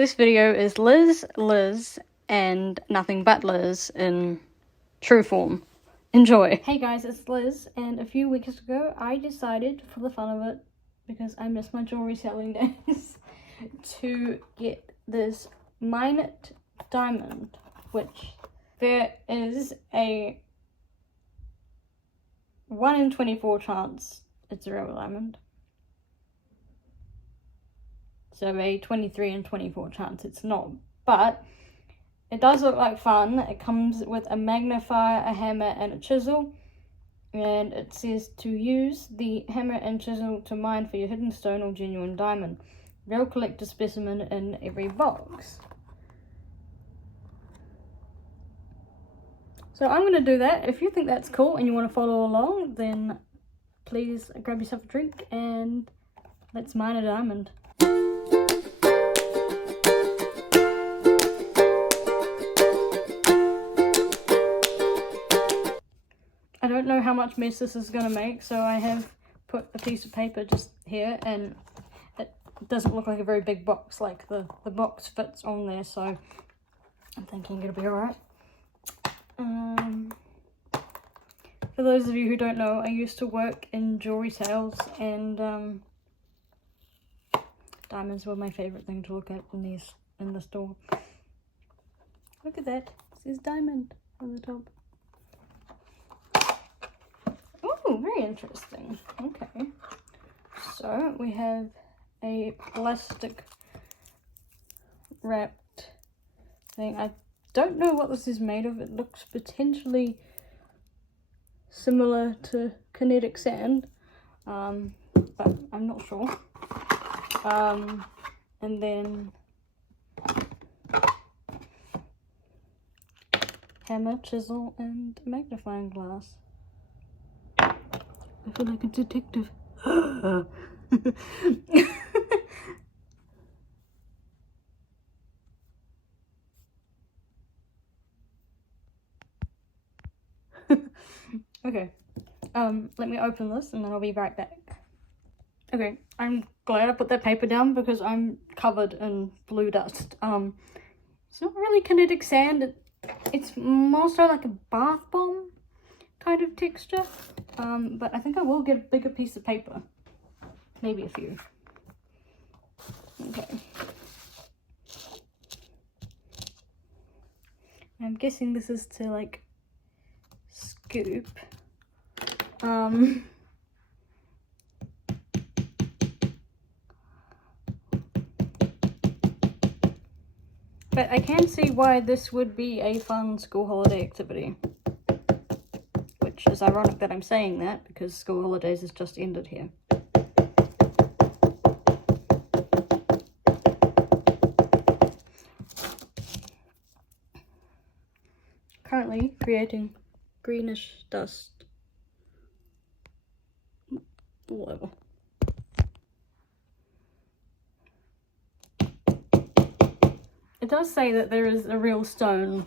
This video is Liz, and nothing but Liz in true form. Enjoy. Hey guys, it's Liz, and a few weeks ago I decided, for the fun of it, because I miss my jewelry selling days, to get this Minot diamond, which there is a 1 in 24 chance it's a real diamond. So a 23 in 24 chance it's not. But it does look like fun. It comes with a magnifier, a hammer, and a chisel. And it says to use the hammer and chisel to mine for your hidden stone or genuine diamond. Real collector specimen in every box. So I'm going to do that. If you think that's cool and you want to follow along, then please grab yourself a drink and let's mine a diamond. I don't know how much mess this is going to make, so I have put a piece of paper just here, and it doesn't look like a very big box. Like the box fits on there, so I'm thinking it'll be alright. For those of you who don't know, I used to work in jewelry sales, and diamonds were my favourite thing to look at in the store. Look at that, it says diamond on the top. Oh, very interesting. Okay, so we have a plastic wrapped thing. I don't know what this is made of. It looks potentially similar to kinetic sand, but I'm not sure. And then hammer, chisel, and magnifying glass. I feel like a detective. Okay, let me open this and then I'll be right back. Okay, I'm glad I put that paper down because I'm covered in blue dust. It's not really kinetic sand. It's more so like a bath bomb kind of texture. But I think I will get a bigger piece of paper. Maybe a few. Okay. I'm guessing this is to like scoop. But I can see why this would be a fun school holiday activity. Which is ironic that I'm saying that, because school holidays has just ended here. Currently creating greenish dust all over. It does say that there is a real stone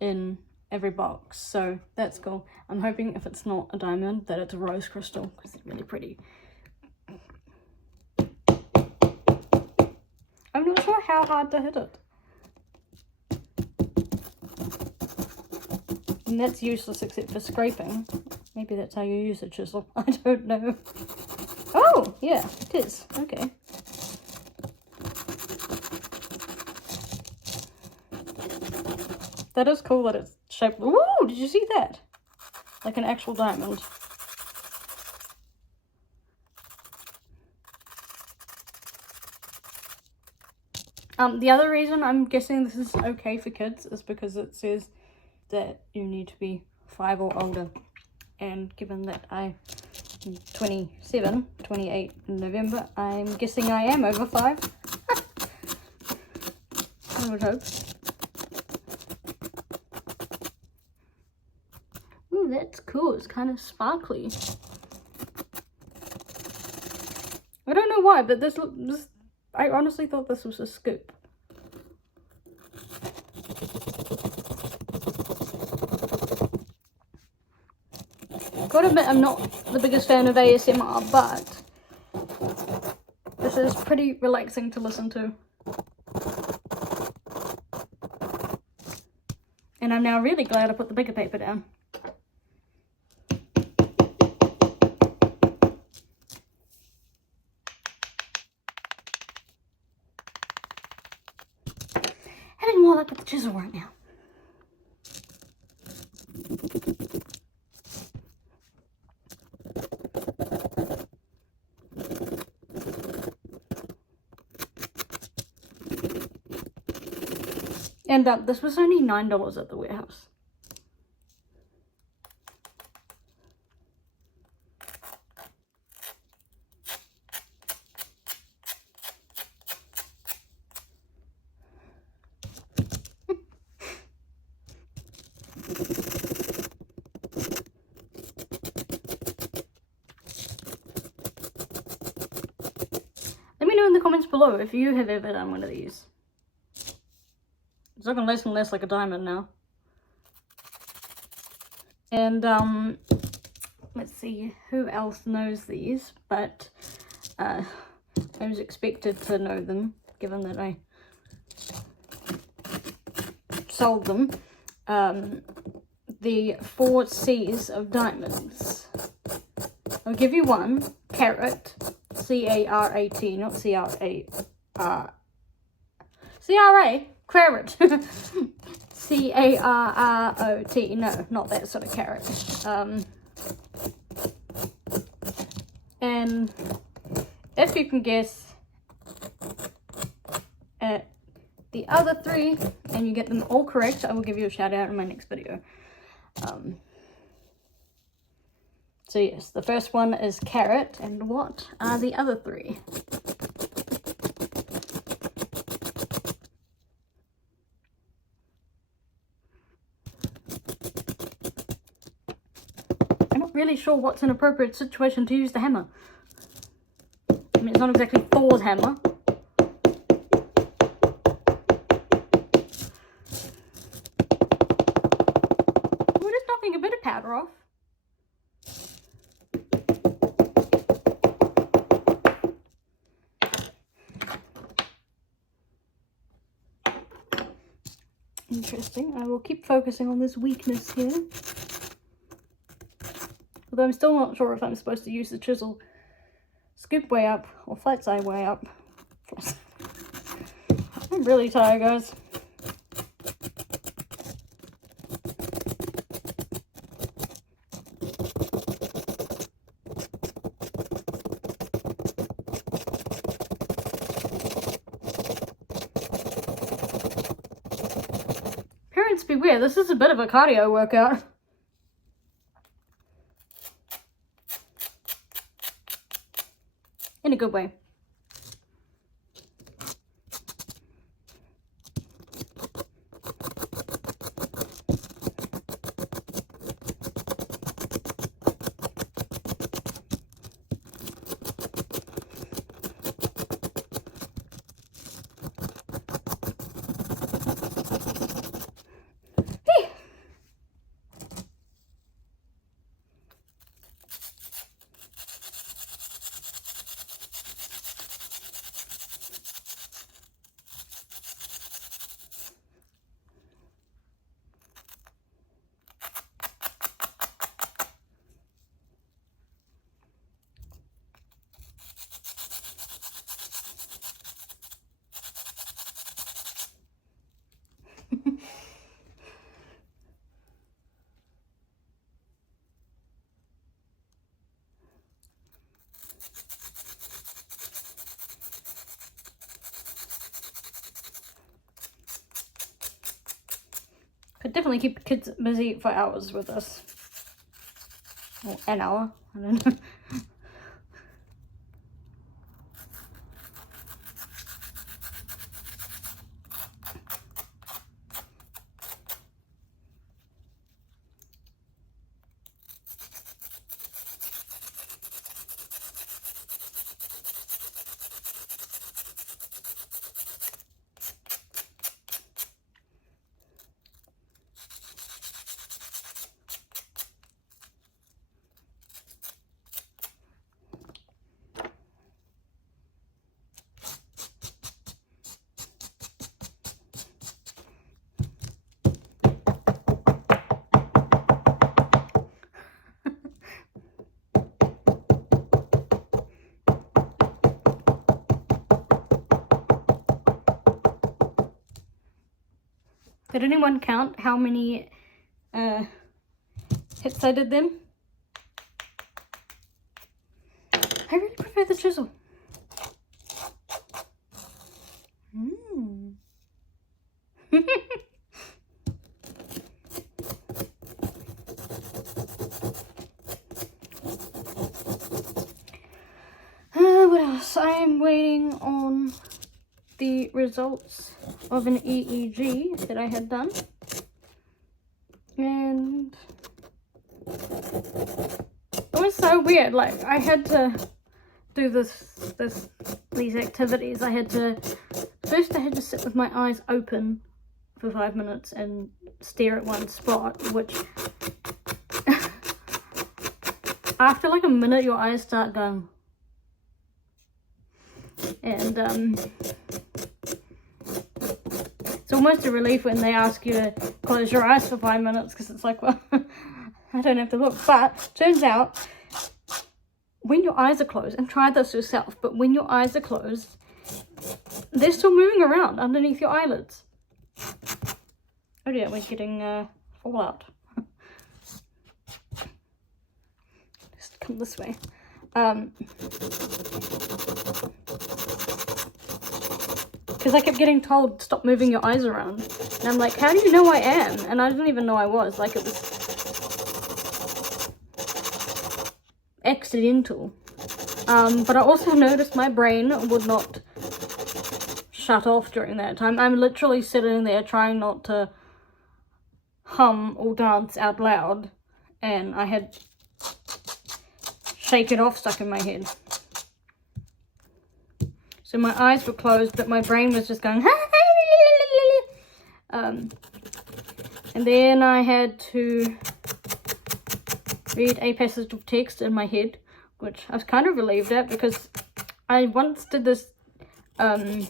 in every box, so that's cool. I'm hoping if it's not a diamond that it's a rose crystal, because it's really pretty. I'm not sure how hard to hit it. And that's useless except for scraping. Maybe that's how you use a chisel. I don't know. Oh, yeah, it is. Okay. That is cool that it's shaped. Ooh, did you see that? Like an actual diamond. The other reason I'm guessing this is okay for kids is because it says that you need to be 5 or older. And given that I'm 28 in November, I'm guessing I am over 5. I would hope. Ooh, that's cool. It's kind of sparkly. I don't know why, but this I honestly thought this was a scoop. Gotta admit, I'm not the biggest fan of ASMR, but this is pretty relaxing to listen to. And I'm now really glad I put the bigger paper down. Having more luck with the chisel right now. And this was only $9 at the warehouse. Let me know in the comments below if you have ever done one of these. It's looking less and less like a diamond now. And let's see who else knows these, but I was expected to know them given that I sold them. The 4 C's of diamonds. I'll give you one. Carat. C-A-R-A-T, not C-R-A-R. C-R-A? Carrot. C-A-R-R-O-T. No, not that sort of carrot. And if you can guess at the other 3 and you get them all correct, I will give you a shout out in my next video. So yes, the first one is carat, and what are the other 3? I'm not really sure what's an appropriate situation to use the hammer. I mean, it's not exactly Thor's hammer. We're just knocking a bit of powder off. Interesting. I will keep focusing on this weakness here. Although I'm still not sure if I'm supposed to use the chisel scoop way up or flat side way up. I'm really tired, guys. Parents beware, this is a bit of a cardio workout. In a good way. Could definitely keep kids busy for hours with this. Or an hour, I don't know. Did anyone count how many hits I did them? I really prefer the chisel. What else? I am waiting on the results of an EEG that I had done. And it was so weird. Like, I had to do these activities. I had to sit with my eyes open for 5 minutes and stare at one spot, which after like a minute your eyes start going, and it's almost a relief when they ask you to close your eyes for 5 minutes, because it's like, well, I don't have to look. But turns out when your eyes are closed, and try this yourself, but when your eyes are closed, they're still moving around underneath your eyelids. Oh yeah, we're getting fallout. Just come this way. Because I kept getting told, stop moving your eyes around. And I'm like, how do you know I am? And I didn't even know I was. Like, it was accidental. But I also noticed my brain would not shut off during that time. I'm literally sitting there trying not to hum or dance out loud, and I had Shake It Off stuck in my head. So my eyes were closed, but my brain was just going and then I had to read a passage of text in my head, which I was kind of relieved at, because I once did this kind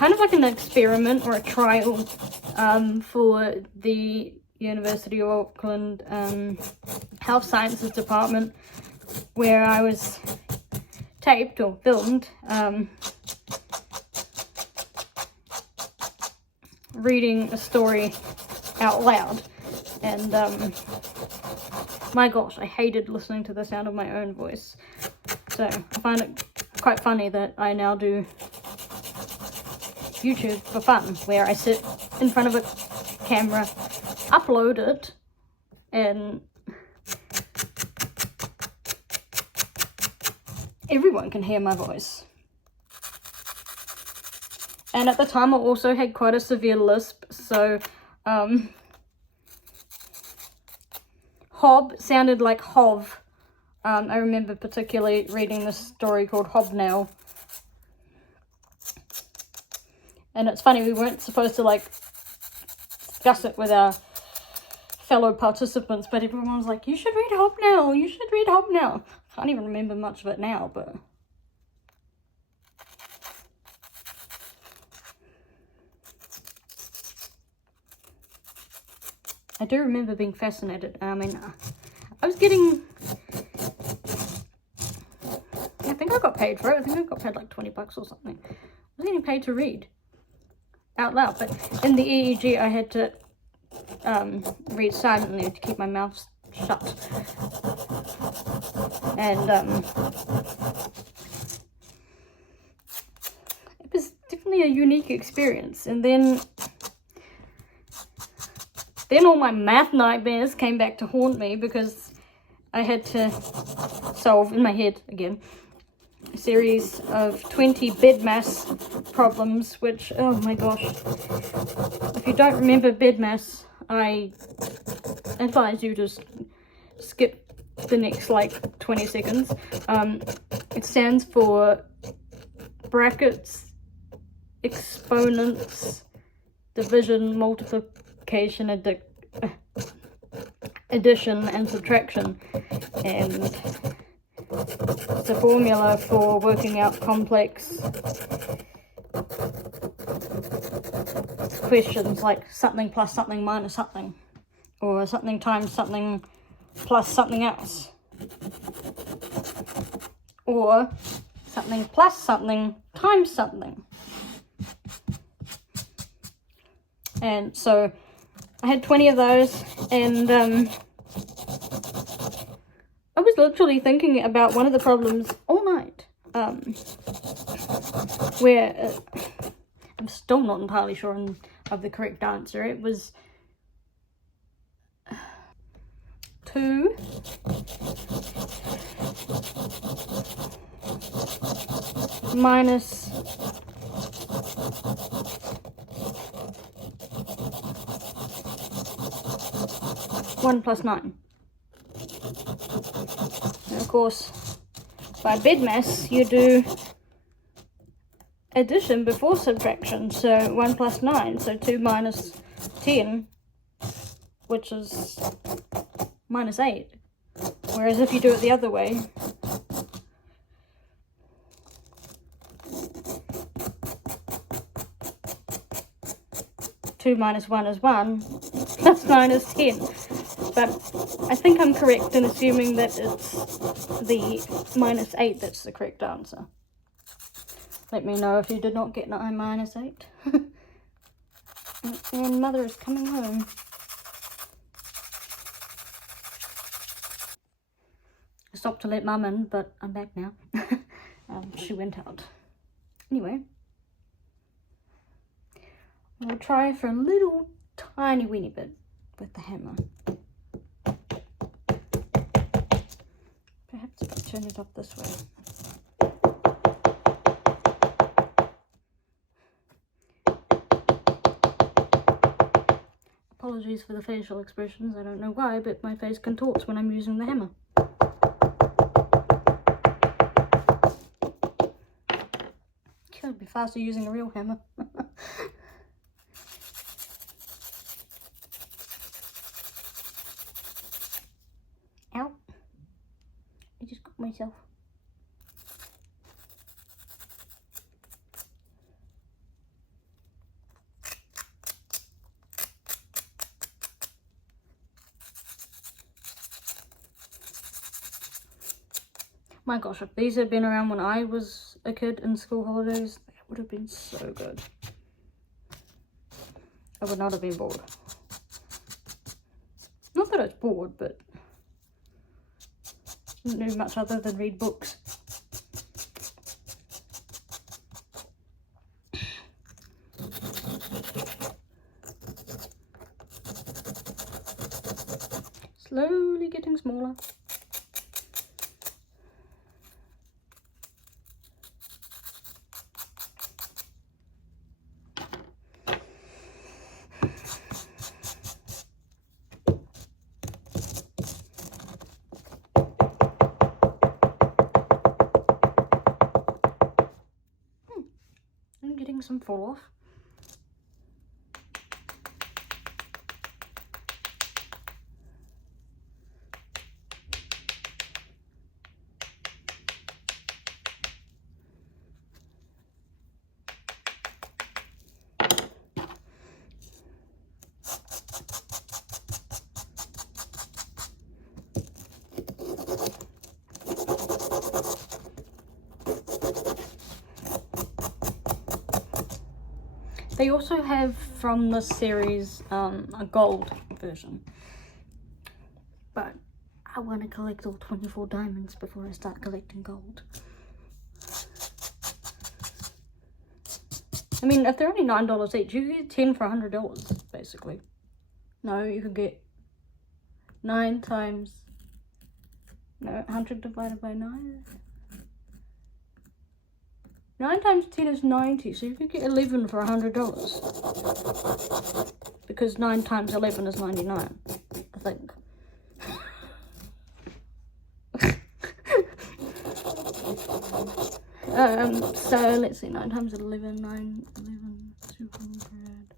of like an experiment or a trial for the University of Auckland Health Sciences Department, where I was taped or filmed reading a story out loud, and my gosh, I hated listening to the sound of my own voice. So I find it quite funny that I now do YouTube for fun, where I sit in front of a camera, upload it, and everyone can hear my voice. And at the time I also had quite a severe lisp, so hob sounded like hov. I remember particularly reading this story called Hobnail. And it's funny, we weren't supposed to like discuss it with our fellow participants, but everyone was like, you should read Hobnail, you should read Hobnail. I can't even remember much of it now, but I do remember being fascinated. I mean, I was getting, I think I got paid for it. I think I got paid like $20 or something. I was getting paid to read out loud, but in the EEG I had to read silently to keep my mouth shut. And it was definitely a unique experience. And then all my math nightmares came back to haunt me, because I had to solve, in my head again, a series of 20 BEDMAS problems, which, oh my gosh, if you don't remember BEDMAS, I advise you to skip the next like 20 seconds. It stands for brackets, exponents, division, multiplication, addition and subtraction, and it's a formula for working out complex questions like something plus something minus something, or something times something plus something else, or something plus something times something. And so I had 20 of those, and I was literally thinking about one of the problems all night, where I'm still not entirely sure of the correct answer. It was 2 minus 1 plus 9. And of course, by BEDMAS, you do addition before subtraction, so 1 plus 9, so 2 minus 10, which is minus 8. Whereas if you do it the other way, two minus 1 is 1, plus 9 is 10. But I think I'm correct in assuming that it's the minus 8 that's the correct answer. Let me know if you did not get 9 minus 8. And Mother is coming home. I stopped to let Mum in, but I'm back now. She went out. Anyway, I'll try for a little tiny weeny bit with the hammer. Perhaps if I turn it up this way. Apologies for the facial expressions, I don't know why, but my face contorts when I'm using the hammer. Could be faster using a real hammer. Ow. I just got myself. My gosh, if these had been around when I was a kid in school holidays, they would have been so good. I would not have been bored. Not that I was bored, but didn't do much other than read books. Slowly getting smaller. I'm getting some fall off. They also have from this series a gold version, but I want to collect all 24 diamonds before I start collecting gold. I mean, if they're only $9 each, you get 10 for $100, basically. No, you could get 9 times, no, 100 divided by 9. 9 times 10 is 90, so you could get 11 for $100. Because 9 times 11 is 99, I think. So let's see, 9 times 11, 9, 11, 200.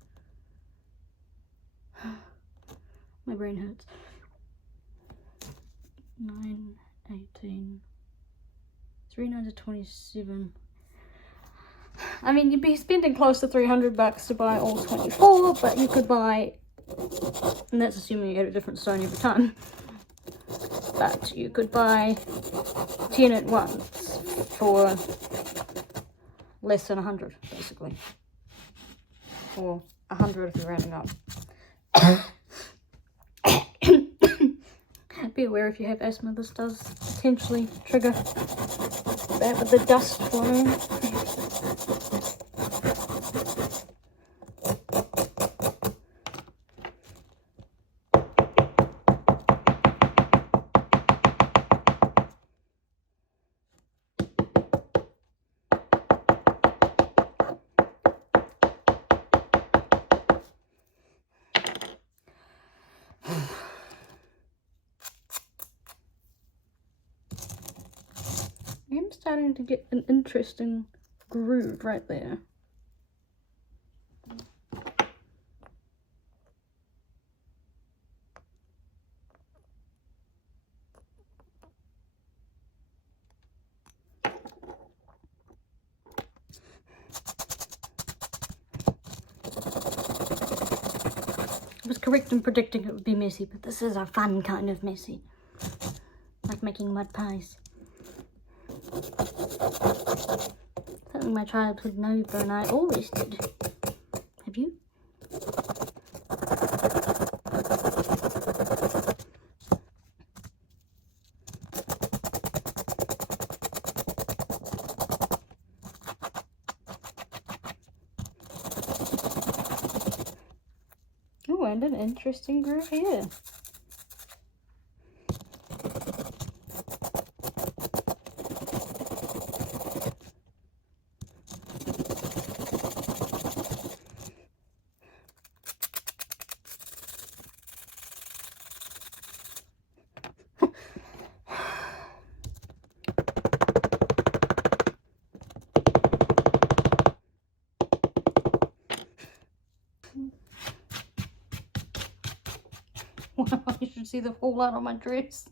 My brain hurts. 9, 18, 3 9s are 27. I mean, you'd be spending close to $300 to buy all 24, but you could buy, and that's assuming you get a different stone every time, but you could buy 10 at once for less than 100, basically, or 100 if you're rounding up. Be aware if you have asthma, this does potentially trigger that with the dust flying. I'm starting to get an interesting groove right there. I was correct in predicting it would be messy, but this is a fun kind of messy. Like making mud pies. Something my childhood neighbour and I always did. Have you? Oh, and an interesting groove here. Wow, you should see the fallout on my dress.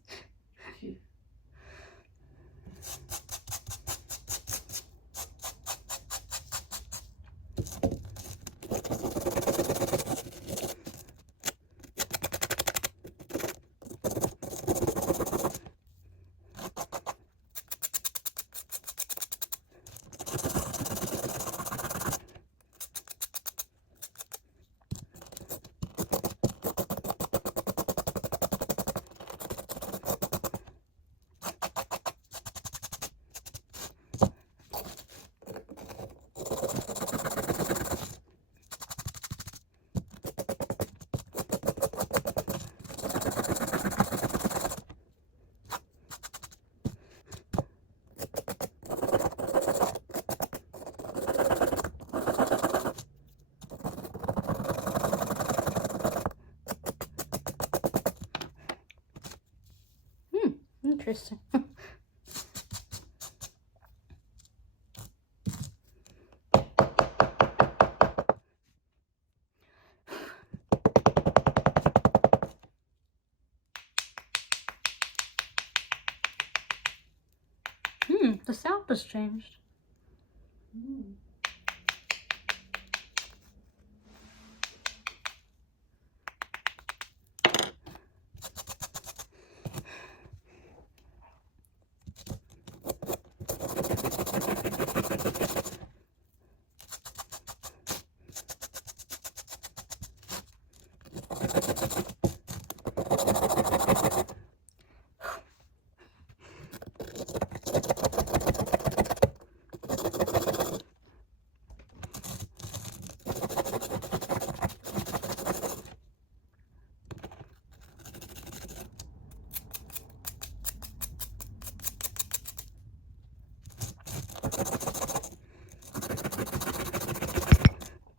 Interesting. The sound has changed.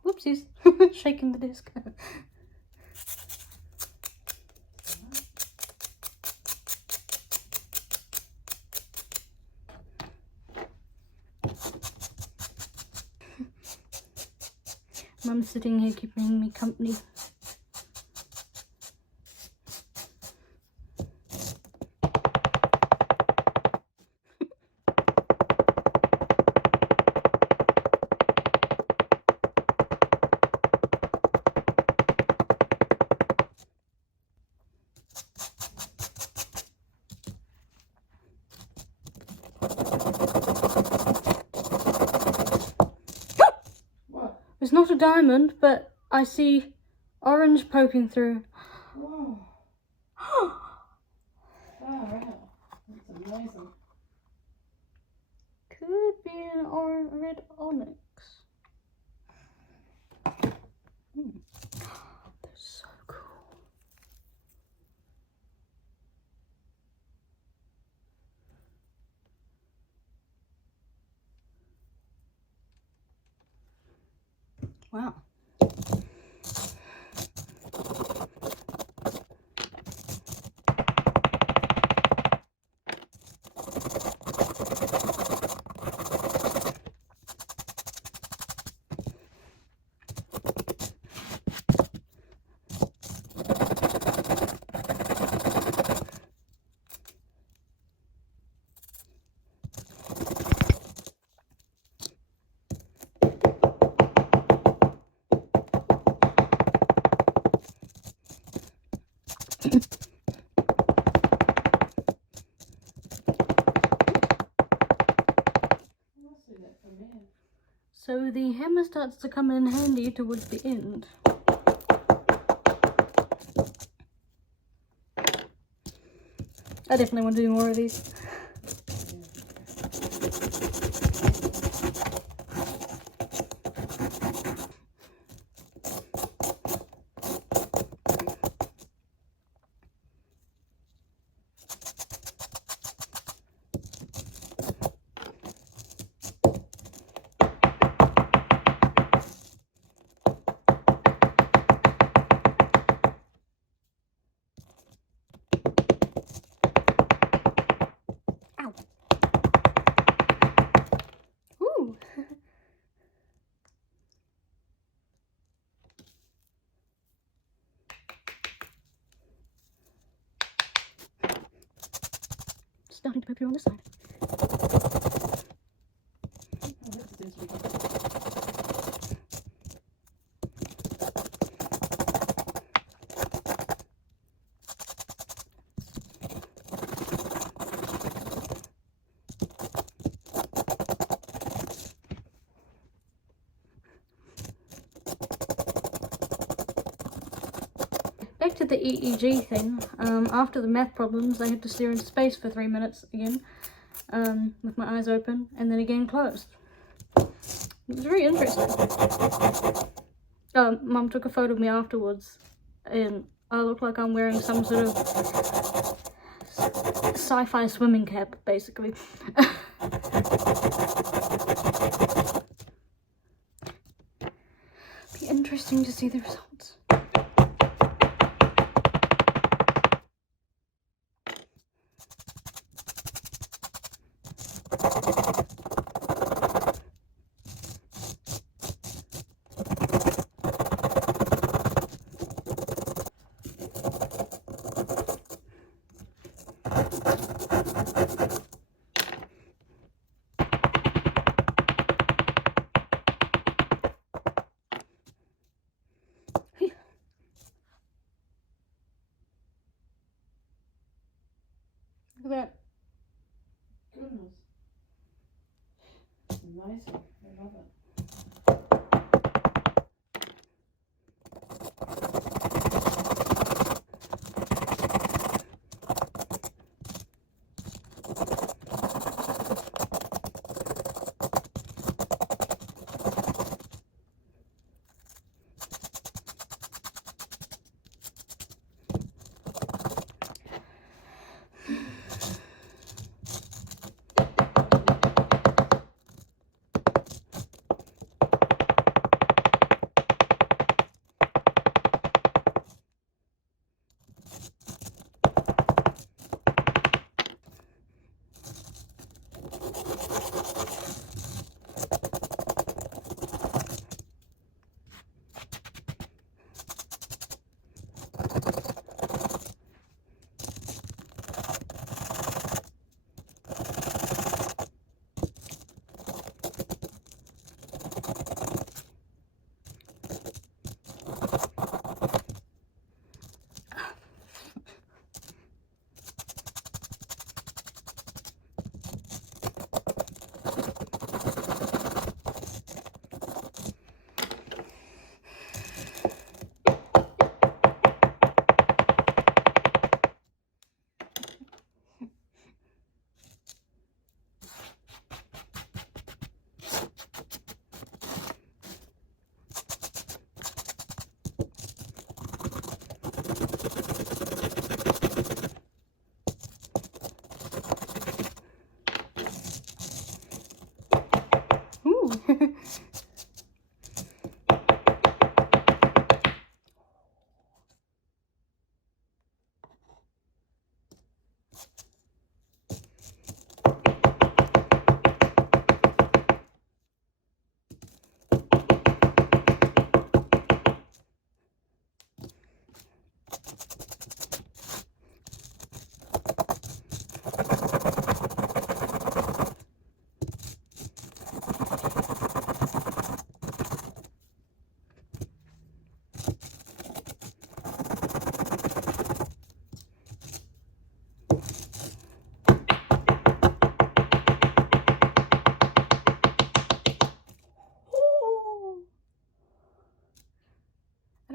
Whoopsies. Shaking the disc. Mum's sitting here keeping me company. It's not a diamond, but I see orange poking through. Whoa. Far out. That's amazing. Could be an red onyx. They're so cool. Wow. So the hammer starts to come in handy towards the end. I definitely want to do more of these. Ow. Ooh. Starting to put you on this side. Back to the EEG thing. After the math problems, I had to stare into space for 3 minutes again, with my eyes open and then again closed. It was very interesting. Mum took a photo of me afterwards, and I look like I'm wearing some sort of sci-fi swimming cap, basically. Be interesting to see the results. Look at that. Goodness. It's amazing. I love it.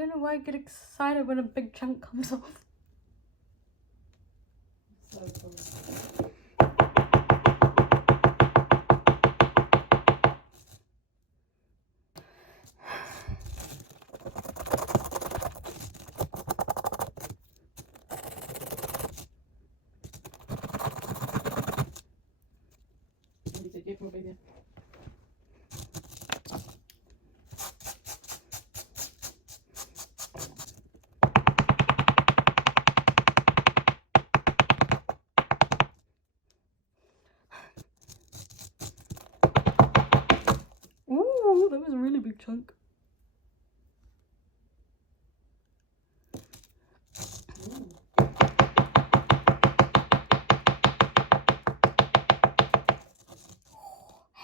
don't know why I get excited when a big chunk comes off. So cool. Be careful, baby. Ooh, that was a really big chunk.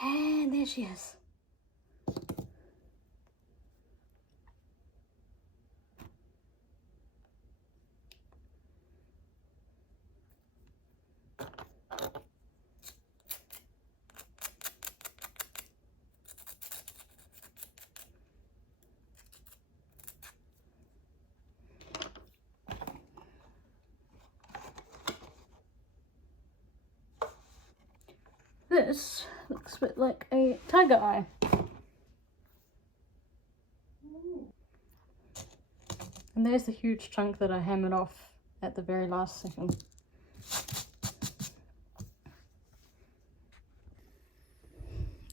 And there she is. This looks a bit like a tiger eye. And there's the huge chunk that I hammered off at the very last second.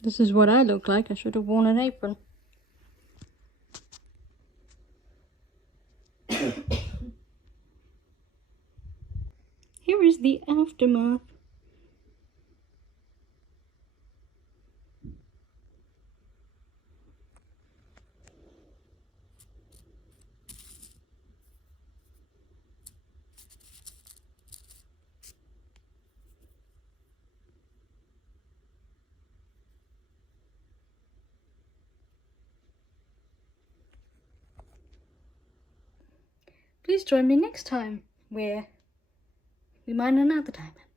This is what I look like. I should have worn an apron. Here is the aftermath. Please join me next time where we mine another diamond.